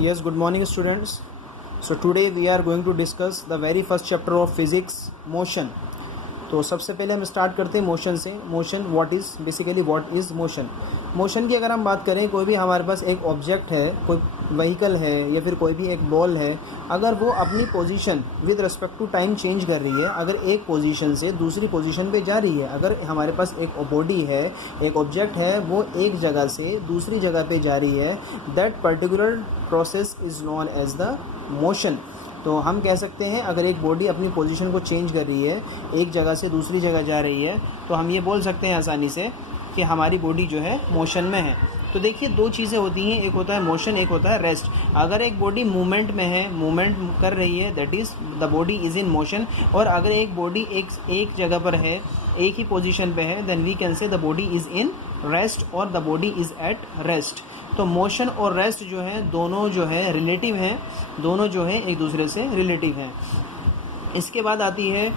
Yes, good morning students. So today we are going to discuss the very first chapter of physics, motion. तो सबसे पहले हम start करते हैं motion से. Motion what is motion. Motion की अगर हम बात करें, कोई भी हमारे पास एक ऑब्जेक्ट है, कोई व्हीकल है या फिर कोई भी एक बॉल है, अगर वो अपनी position with respect to time change कर रही है, अगर एक पोजीशन से दूसरी पोजीशन पे जा रही है, अगर हमारे पास एक बॉडी है, एक ऑब्जेक्ट है, वो एक जगह से दूसरी जगह पे जा रही है, that particular process is known as the motion. तो हम कह सकते हैं अगर एक बॉडी अपनी पोजीशन को चेंज कर रही है, एक जगह से दूसरी जगह जा रही है, तो हम ये बोल सकते हैं आसानी से कि हमारी बॉडी जो है मोशन में है. तो देखिए दो चीज़ें होती हैं, एक होता है मोशन, एक होता है रेस्ट. अगर एक बॉडी मूवमेंट में है, मूवमेंट कर रही है, that is the body is in motion. और अगर एक बॉडी एक जगह पर है, एक ही पोजीशन पे है, then we can say the body is in rest और the body is at rest. तो मोशन और रेस्ट जो है दोनों जो है रिलेटिव हैं, दोनों जो है एक दूसरे से रिलेटिव हैं. इसके बाद आती है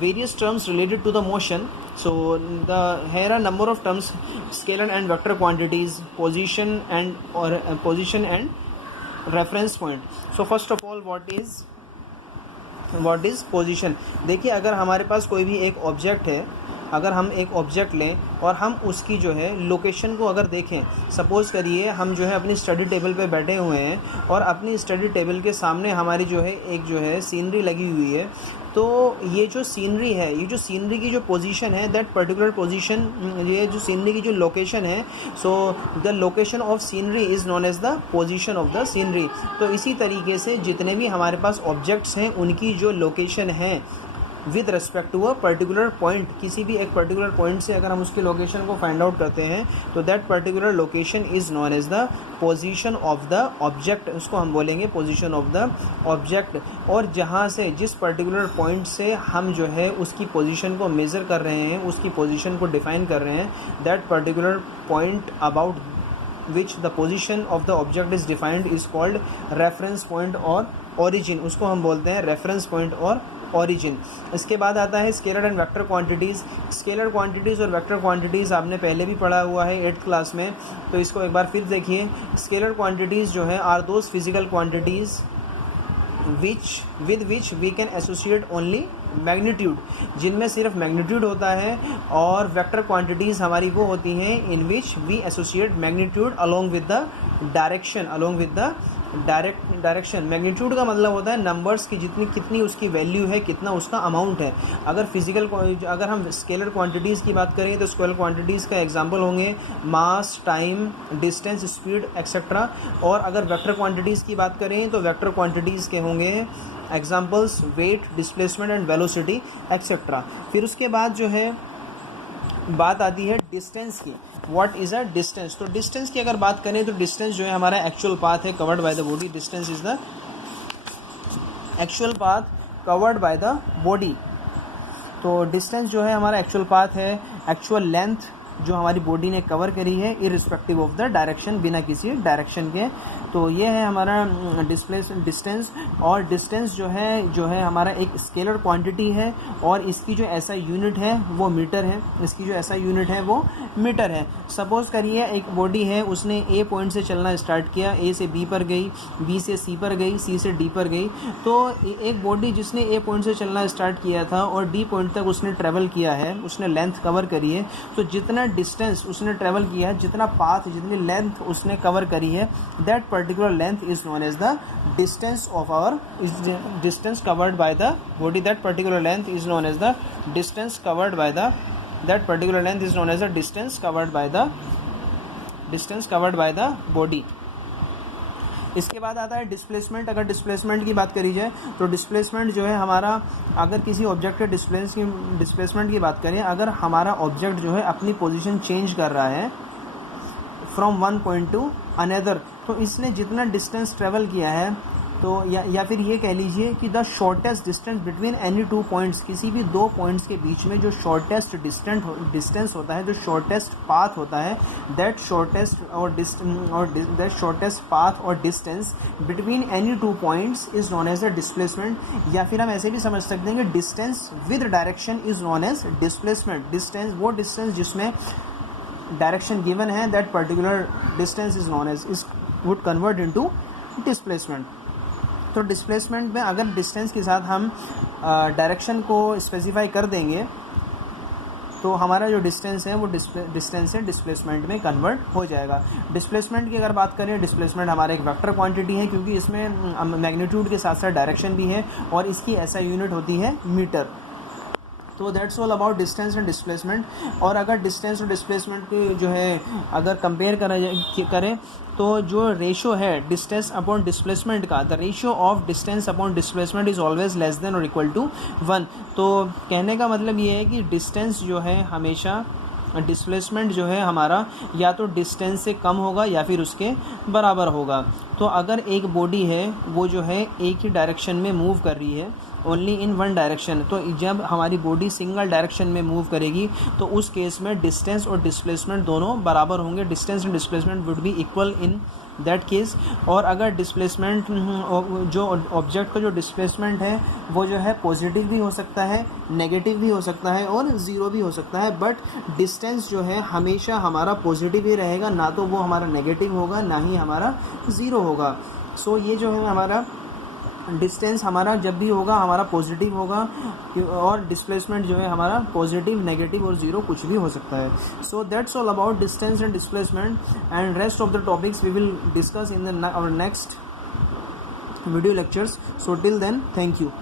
various terms related to the motion. So there are number of terms, scalar and vector quantities, position and reference point. So first of all what is position. देखिए अगर हमारे पास कोई भी एक ऑब्जेक्ट है, अगर हम एक ऑब्जेक्ट लें और हम उसकी जो है लोकेशन को अगर देखें, सपोज़ करिए हम जो है अपनी स्टडी टेबल पे बैठे हुए हैं और अपनी स्टडी टेबल के सामने हमारी जो है एक जो है सीनरी लगी हुई है. तो ये जो सीनरी है, ये जो सीनरी की जो पोजीशन है, दैट पर्टिकुलर पोजीशन, ये जो सीनरी की जो लोकेशन है, so the location of scenery is known as the position of the scenery. तो इसी तरीके से जितने भी हमारे पास ऑब्जेक्ट्स हैं उनकी जो लोकेशन है with respect to a particular point, किसी भी एक पर्टिकुलर पॉइंट से अगर हम उसकी लोकेशन को फाइंड आउट करते हैं, तो that particular location is known as the position of the object. उसको हम बोलेंगे पोजीशन ऑफ द ऑब्जेक्ट. और जहाँ से, जिस पर्टिकुलर पॉइंट से हम जो है उसकी पोजीशन को मेज़र कर रहे हैं, उसकी पोजीशन को डिफाइन कर रहे हैं, that particular point about which the position of the object is defined is called reference point और origin. उसको हम बोलते हैं रेफरेंस पॉइंट और ओरिजिन. इसके बाद आता है scalar and vector quantities. Scalar quantities और वेक्टर क्वांटिटीज़ आपने पहले भी पढ़ा हुआ है 8th क्लास में, तो इसको एक बार फिर देखिए. स्केलर क्वांटिटीज़ जो है are those physical quantities with which we can associate only magnitude, जिनमें सिर्फ मैग्नीट्यूड होता है. और वेक्टर क्वांटिटीज़ हमारी वो होती हैं in which we associate magnitude along with the direction. Magnitude का मतलब होता है नंबर्स की कितनी उसकी वैल्यू है, कितना उसका अमाउंट है. अगर हम स्केलर क्वांटिटीज़ की बात करें तो स्केलर क्वांटिटीज़ का एग्जांपल होंगे मास, टाइम, डिस्टेंस, स्पीड एक्सेट्रा. और अगर वेक्टर क्वांटिटीज़ की बात करें तो वेक्टर क्वांटिटीज़ के होंगे examples weight, displacement and velocity etcetera. फिर उसके बाद जो है बात आती है डिस्टेंस की. What is a distance. तो डिस्टेंस की अगर बात करें तो डिस्टेंस जो है हमारा एक्चुअल पाथ है covered by the body. Distance is the actual path covered by the body. तो डिस्टेंस जो है हमारा एक्चुअल पाथ है, एक्चुअल लेंथ जो हमारी बॉडी ने कवर करी है इररिस्पेक्टिव ऑफ द डायरेक्शन, बिना किसी डायरेक्शन के. तो ये है हमारा डिस्टेंस. और डिस्टेंस जो है हमारा एक स्केलर क्वांटिटी है और इसकी जो ऐसा यूनिट है वो मीटर है. इसकी जो ऐसा यूनिट है वो मीटर है. सपोज़ करिए एक बॉडी है, उसने ए पॉइंट से चलना स्टार्ट किया, ए से बी पर गई, बी से सी पर गई, सी से डी पर गई. तो एक बॉडी जिसने ए पॉइंट से चलना स्टार्ट किया था और डी पॉइंट तक उसने ट्रेवल किया है, उसने लेंथ कवर करी है. तो जितना डिस्टेंस उसने ट्रेवल किया है, जितना पाथ, जितनी लेंथ उसने कवर करी है, that particular length is known as the distance of our distance covered by the body. That particular length is known as the distance covered by the body. इसके बाद आता है डिस्प्लेसमेंट. अगर displacement की बात करी जाए तो डिस्प्लेसमेंट जो है हमारा, अगर किसी ऑब्जेक्ट के डिस्प्लेसमेंट की बात करें, अगर हमारा ऑब्जेक्ट जो है अपनी पोजीशन चेंज कर रहा है from one point two another, तो इसने जितना डिस्टेंस ट्रेवल किया है, तो या फिर ये कह लीजिए कि the shortest distance between any two points, किसी भी दो पॉइंट्स के बीच में जो शॉर्टेस्ट डिस्टेंस होता है, जो शॉर्टेस्ट पाथ होता है, दैट शॉर्टेस्ट पाथ और distance between any two points is known as the displacement. या फिर हम ऐसे भी समझ सकते हैं कि distance with direction is known as displacement. Distance, वो डिस्टेंस जिसमें डायरेक्शन गिवन है, that particular distance is known as, is would convert into displacement. तो डिस्प्लेसमेंट में अगर डिस्टेंस के साथ हम डायरेक्शन को स्पेसिफाई कर देंगे तो हमारा जो डिस्टेंस है वो डिस्टेंस से डिस्प्लेसमेंट में कन्वर्ट हो जाएगा। डिस्प्लेसमेंट की अगर बात करें, डिस्प्लेसमेंट हमारा एक वेक्टर क्वांटिटी है क्योंकि इसमें मैग्नीट्यूड के साथ साथ डायरेक्शन भी है और इसकी ऐसा यूनिट होती है मीटर। तो that's all about distance and displacement. और अगर डिस्टेंस और डिस्प्लेसमेंट की जो है अगर कंपेयर करें तो जो रेशो है डिस्टेंस अपॉन डिस्प्लेसमेंट का, the ratio of distance upon displacement is always less than और इक्वल टू 1। तो कहने का मतलब ये है कि डिस्टेंस जो है हमेशा डिस्प्लेसमेंट जो है हमारा या तो डिस्टेंस से कम होगा या फिर उसके बराबर होगा। तो अगर एक बॉडी है वो जो है एक ही डायरेक्शन में मूव कर रही है, ओनली इन वन डायरेक्शन, तो जब हमारी बॉडी सिंगल डायरेक्शन में मूव करेगी तो उस केस में डिस्टेंस और डिस्प्लेसमेंट दोनों बराबर होंगे। Distance and displacement would be equal in that case. और अगर डिस्प्लेसमेंट जो ऑब्जेक्ट का जो डिस्प्लेसमेंट है वो जो है पॉजिटिव भी हो सकता है, नेगेटिव भी हो सकता है और ज़ीरो भी हो सकता है, बट डिस्टेंस जो है हमेशा हमारा पॉजिटिव ही रहेगा, ना तो वो हमारा नेगेटिव होगा ना ही हमारा ज़ीरो होगा। सो ये जो है हमारा डिस्टेंस हमारा जब भी होगा हमारा पॉजिटिव होगा और डिस्प्लेसमेंट जो है हमारा पॉजिटिव, नेगेटिव और ज़ीरो कुछ भी हो सकता है। So that's all about distance and displacement and rest of the topics we will discuss in our next video lectures. So till then, thank you.